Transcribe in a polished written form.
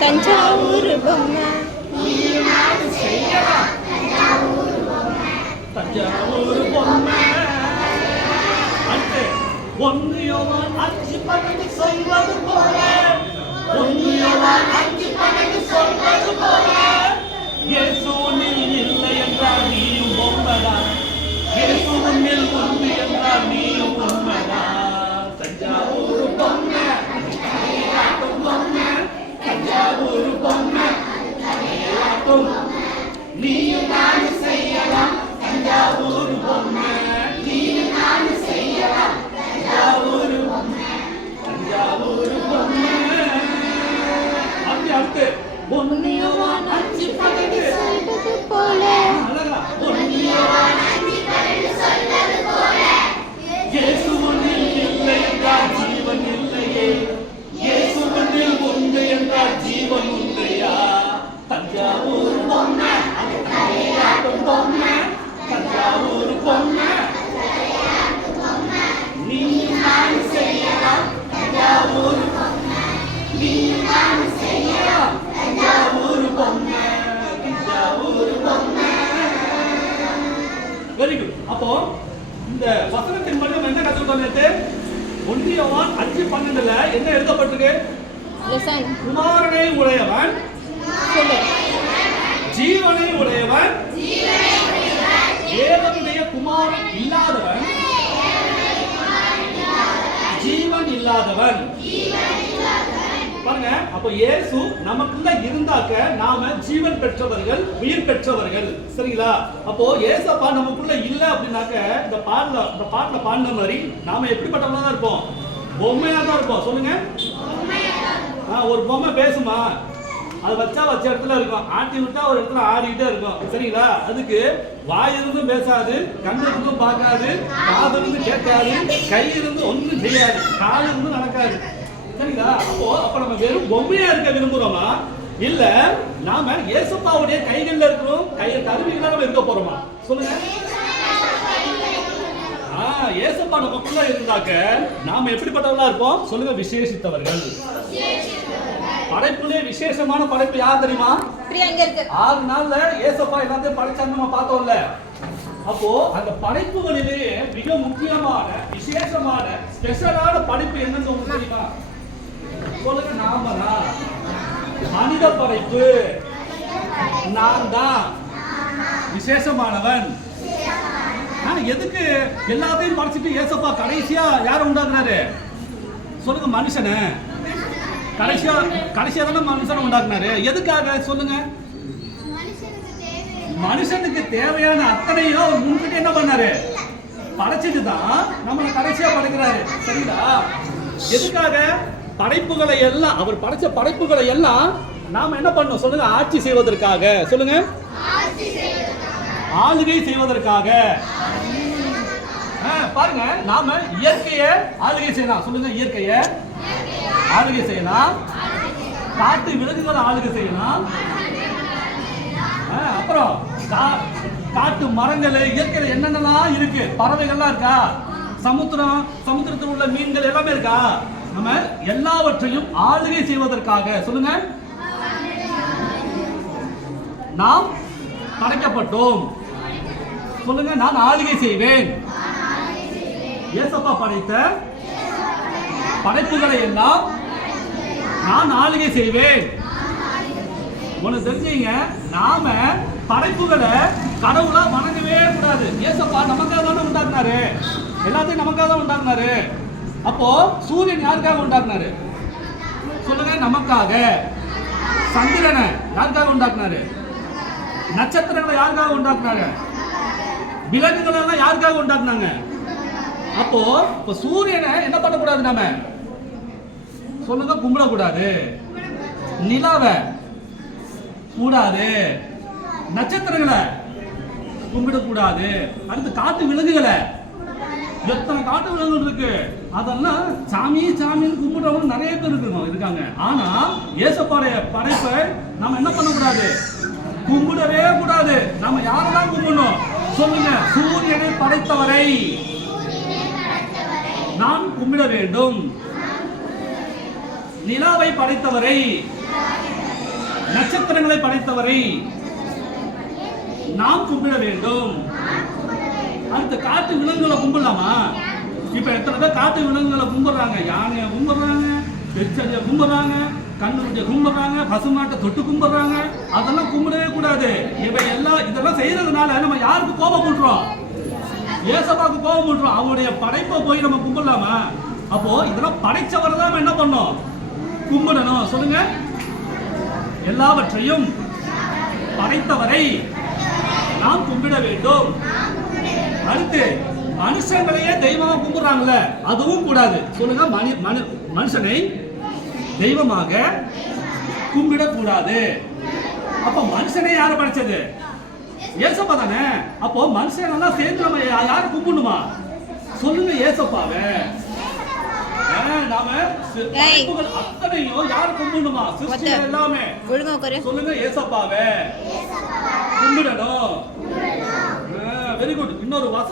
தஞ்சாவூர் பொம்மை தஞ்சாவூர் பொம்மை. அடுத்து 1 யோவான் 5:12 சொல்வது போல 1 யோவான் 5:12 சொல்வது போல இயேசுவில் இல்லை என்றால் நீயும் பொம்மைதான், இயேசுவில் உண்டு என்றால் நீயும் உண்மைதான். தஞ்சாவூர் பொம்மை பொம்மை தஞ்சாவூர் பொம்மை நீயும் நானும் செய்யலாம். தஞ்சாவூர் பொம்மை நீயும் நானும் செய்யலாம். தஞ்சாவூர் பொம்மை தஞ்சாவூர் பொம்மை. அப்படி அடுத்து 1 யோவான் 5:12 சொல்வது போல அழகா 1 யோவான் 5:12 சொல்வது போல இயேசுவில் இல்லை என்றால் ஜீவன் இல்லையே, இயேசுவில் உண்டு என்றால் ஜீவன் உண்டையா. தஞ்சாவூர் பொம்மை பொம்மை தஞ்சாவூர் பொம்மை நீயும் நானும் செய்யலாம். தஞ்சாவூர் நீயும் நானும் செய்யலாம். தஞ்சாவூர் பொம்மை தஞ்சாவூர் பொம்மை. Very good. அப்போ இந்த வசனத்தின் படி நம்ம என்ன கத்துக்கிட்டோம் நேத்து? 1 யோவான் 5:12 என்ன எழுதப்பட்டிருக்கு? குமாரனை உடையவன் ஜீவனை உடையவன், தேவனுடைய குமாரன் இல்லாதவன் ஜீவன் இல்லாதவன். பாருங்க, அப்போ இயேசு நமக்குள்ள இருந்தாக்க நாம ஜீவன் பெற்றவர்கள், உயிர் பெற்றவர்கள். சரிங்களா? அப்போ இயேசப்பா நமக்குள்ள இல்ல அப்படின்னாக்க இந்த பாட்டுல பாடின மாதிரி நாம எப்படிப்பட்டவங்களா தான் இருப்போம்? பொம்மையா தான் இருப்போம். சொல்லுங்க. ஒரு பொம்மை பேசுமா? அது வச்ச இடத்துல இருக்கும், ஆட்டி விட்டா ஒரு இடத்துல ஆடிக்கிட்டே இருக்கும். சரிங்களா? அதுக்கு வாய் இருந்தும் பேசாது, கண்ணு இருந்தும் பார்க்காது, காது இருந்து கேட்காது, கை இருந்து ஒன்றும் செய்யாது, கால் இருந்து நடக்காது. சரிங்களா? அப்ப நம்ம வெறும் பொம்மையா இருக்க விரும்புறோமா, இல்ல நாம இயேசுப்பாவுடைய கைகள்ல இருக்கிறோம், கருவிகளா நம்ம இருக்க போறோமா? சொல்லுங்க. இயேசுப்பா நமக்குள்ள இருந்தாக்க நாம எப்படிப்பட்டவர்களா இருப்போம்? சொல்லுங்க. விசேஷித்தவர்கள். படைப்புலே விசேஷமான படைப்பு யார் தெரியுமா? 6 நாள்ல இயேசுப்பா எல்லாத்தையும் படைச்சான்னு நம்ம பார்த்தோம்ல. அப்போ அந்த படைப்புகளிலேயே மிக முக்கியமான விசேஷமான ஸ்பெஷலான படைப்பு என்னன்னு உங்களுக்கு தெரியுமா? சொல்லுங்க. நாம தான் மனித படைப்பு. நான் தான் விசேஷமானவன். எதுக்கு எல்லாத்தையும் படைச்சிட்டு இயேசுப்பா கடைசியா யாரை உண்டாக்குனாரு? சொல்லுங்க. மனுஷனை கடைசியா தானே மனுஷனை உண்டாக்குனாரு. எதுக்காக? சொல்லுங்க. மனுஷனுக்கு தேவையான அத்தனையும் அவர் முன்கிட்ட என்ன பண்ணாரு? படைச்சிட்டு தான் நம்மளை கடைசியா படைக்கிறாரு. சரிங்களா? எதுக்காக? படைப்புகளை எல்லாம், அவர் படைச்ச படைப்புகளை எல்லாம் நாம என்ன பண்ணணும்? சொல்லுங்க. ஆட்சி செய்வதற்காக. சொல்லுங்க. ஆளுகை செய்வதற்காக. பாருங்க, நாம இயற்கையை ஆளுகை செய்யலாம். சொல்லுங்க. இயற்கையை ஆளுகை செய்யலாம், காட்டு விலங்குகளை ஆளுகை செய்யலாம், அப்புறம் காட்டு மரங்கள், இயற்கையில என்னென்னலாம் இருக்கு, பறவைகள்லாம் இருக்கா, சமுத்திரத்தில் உள்ள மீன்கள் எல்லாமே இருக்கா. நம்ம எல்லாவற்றையும் ஆளுகை செய்வதற்காக சொல்லுங்க நாம் படைக்கப்பட்டோம். சொல்லுங்க. நான் ஆளுகை செய்வேன். இயேசப்பா படைத்த படைப்புகளை எல்லாம் நான் ஆளுகை செய்வேன். ஒண்ணு தெரிஞ்சீங்க, நாம படைப்புகளை கடவுளா வணங்கவே கூடாது. இயேசப்பா நமக்காக தானே உண்டாக்குனாரு, எல்லாத்தையும் நமக்காக தான் உண்டாக்குனாரு. அப்போ சூரியன் யாருக்காக உண்டாக்குனாரு? சொல்லுங்க. நமக்காக. சந்திரனை யாருக்காக உண்டாக்குனாரு? நட்சத்திரங்களை யாருக்காக உண்டாக்குனாங்க? விலங்குகள் எல்லாம் யாருக்காக உண்டாக்குனாங்க? அப்போ சூரியனை என்ன பண்ணக்கூடாது? நாம சொல்லுங்க. கும்பிடக்கூடாது. நிலாவை கூடாது, நட்சத்திரங்களை கும்பிடக்கூடாது. அடுத்து காட்டு விலங்குகளை, எத்தனை காட்டு விலங்குகள் இருக்கு, அதெல்லாம் சாமி சாமின்னு கும்பிடுறவங்க நிறைய பேர் இருக்காங்க. ஆனா இயேசுப்பாடைய படைப்பை நாம என்ன பண்ணக்கூடாது? கும்பிடவே கூடாது. நாம யாரெல்லாம் கும்பிடணும்? சொல்லுங்க, சூரியனை படைத்தவரை நான் கும்பிட வேண்டும். நிலாவை படைத்தவரை, நட்சத்திரங்களை படைத்தவரை நாம் கும்பிட வேண்டும். அடுத்து காட்டு விலங்குகளை கும்பிடலாமா? இப்ப எத்தனை பேர் காட்டு விலங்குகளை கும்பிடுறாங்க? யானையை கும்பிடுறாங்க, பெருச்சடியை கும்பிடுறாங்க, கண்ணுடைய கும்பிடுறாங்க, பசுமாட்டை தொட்டு கும்பிடுறாங்க. அதெல்லாம் கும்பிடவே கூடாது. இதெல்லாம் செய்யறதுனால நம்ம யாருக்கு கோபம் பண்றோம்? ஏசப்பாக்கு கோபம் பண்றோம். அவருடைய படைப்பை போய் நம்ம கும்பிடலாமா? அப்போ இதெல்லாம் படைச்சவர் தான் என்ன பண்ணோம்? கும்பிடணும். சொல்லுங்க, எல்லாவற்றையும் படைத்தவரை நாம் கும்பிட வேண்டும். அடுத்து மனுஷங்களையே தெய்வமா கும்பிடுறாங்கல்ல, அதுவும் கூடாது. சொல்லுங்க, மனுஷனை தெய்வமாக கும்பிடக்கூடாது. அப்ப மனுஷனே யாரு படைச்சது? ஏசப்பா தானே. அப்போ மனுஷன் எல்லாம் சேர்ந்து நம்ம யாரு கும்பிடணுமா? சொல்லுங்க, ஏசப்பாவை. நாம அத்தனையும் யாரு கும்பிடணுமா? சிருஷ்டிகள் எல்லாமே. சொல்லுங்க, ஏசப்பாவை கும்பிடணும். Very good. இன்னொரு